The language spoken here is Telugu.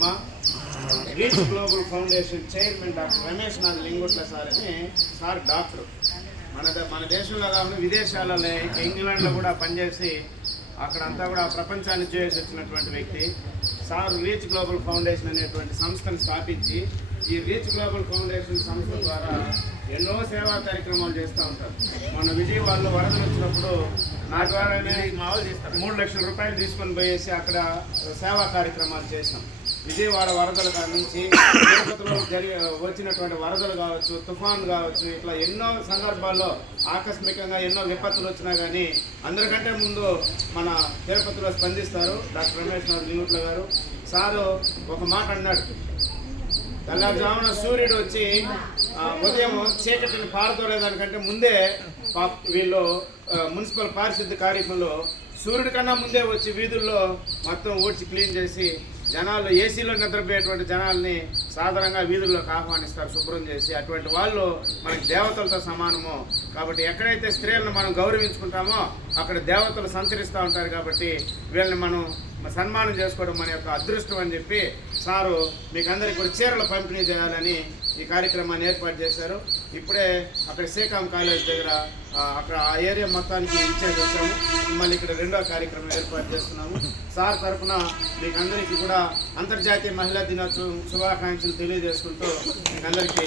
మా reach global foundation chairman doctor Ramesh Nath Lingutla sir అని సార్ డాక్టర్ మన దేశంలో కాకుండా విదేశాలలో ఇంగ్లాండ్లో కూడా పనిచేసి అక్కడంతా కూడా ప్రపంచాన్ని చేసి వచ్చినటువంటి వ్యక్తి సార్ రీచ్ గ్లోబల్ ఫౌండేషన్ అనేటువంటి సంస్థను స్థాపించి ఈ రీచ్ గ్లోబల్ ఫౌండేషన్ సంస్థ ద్వారా ఎన్నో సేవా కార్యక్రమాలు చేస్తూ ఉంటారు. మన విజయవాడలో వరదలు వచ్చినప్పుడు నా ద్వారానే 3 లక్షల రూపాయలు తీసుకొని పోయేసి అక్కడ సేవా కార్యక్రమాలు చేసినాం. విజయవాడ వరదల కాడ నుంచి తిరుపతిలో వచ్చినటువంటి వరదలు కావచ్చు, తుఫాన్ కావచ్చు, ఇట్లా ఎన్నో సందర్భాల్లో ఆకస్మికంగా ఎన్నో విపత్తులు వచ్చినా కానీ అందరికంటే ముందు మన తిరుపతిలో స్పందిస్తారు డాక్టర్ రమేష్ నాథ్ లింగుట్ల గారు. సారు ఒక మాట అన్నాడు, తెల్లవారుజామున సూర్యుడు వచ్చి ఉదయం చీకటిని పారదోలేదానికంటే ముందే వీళ్ళు మున్సిపల్ పారిశుద్ధ్య కార్యక్రమంలో సూర్యుడి కన్నా ముందే వచ్చి వీధుల్లో మొత్తం ఊడ్చి క్లీన్ చేసి జనాలు ఏసీలో నిద్రపోయేటువంటి జనాల్ని సాధారణంగా వీధుల్లోకి ఆహ్వానిస్తారు శుభ్రం చేసి. అటువంటి వాళ్ళు మనకి దేవతలతో సమానము. కాబట్టి ఎక్కడైతే స్త్రీలను మనం గౌరవించుకుంటామో అక్కడ దేవతలు సంచరిస్తూ ఉంటారు. కాబట్టి వీళ్ళని మనం సన్మానం చేసుకోవడం మన యొక్క అదృష్టం అని చెప్పి సారు మీకు అందరికీ కూడా చీరలు పంపిణీ చేయాలని ఈ కార్యక్రమాన్ని ఏర్పాటు చేశారు. ఇప్పుడే అక్కడ సేకాం కాలేజ్ దగ్గర అక్కడ ఆ ఏరియా మొత్తానికి ఇచ్చేసి వచ్చాము. మళ్ళీ ఇక్కడ 2వ కార్యక్రమం ఏర్పాటు చేస్తున్నాము. సార్ తరఫున మీకు అందరికీ కూడా అంతర్జాతీయ మహిళా దినోత్సవం శుభాకాంక్షలు తెలియజేసుకుంటూ మీకు అందరికీ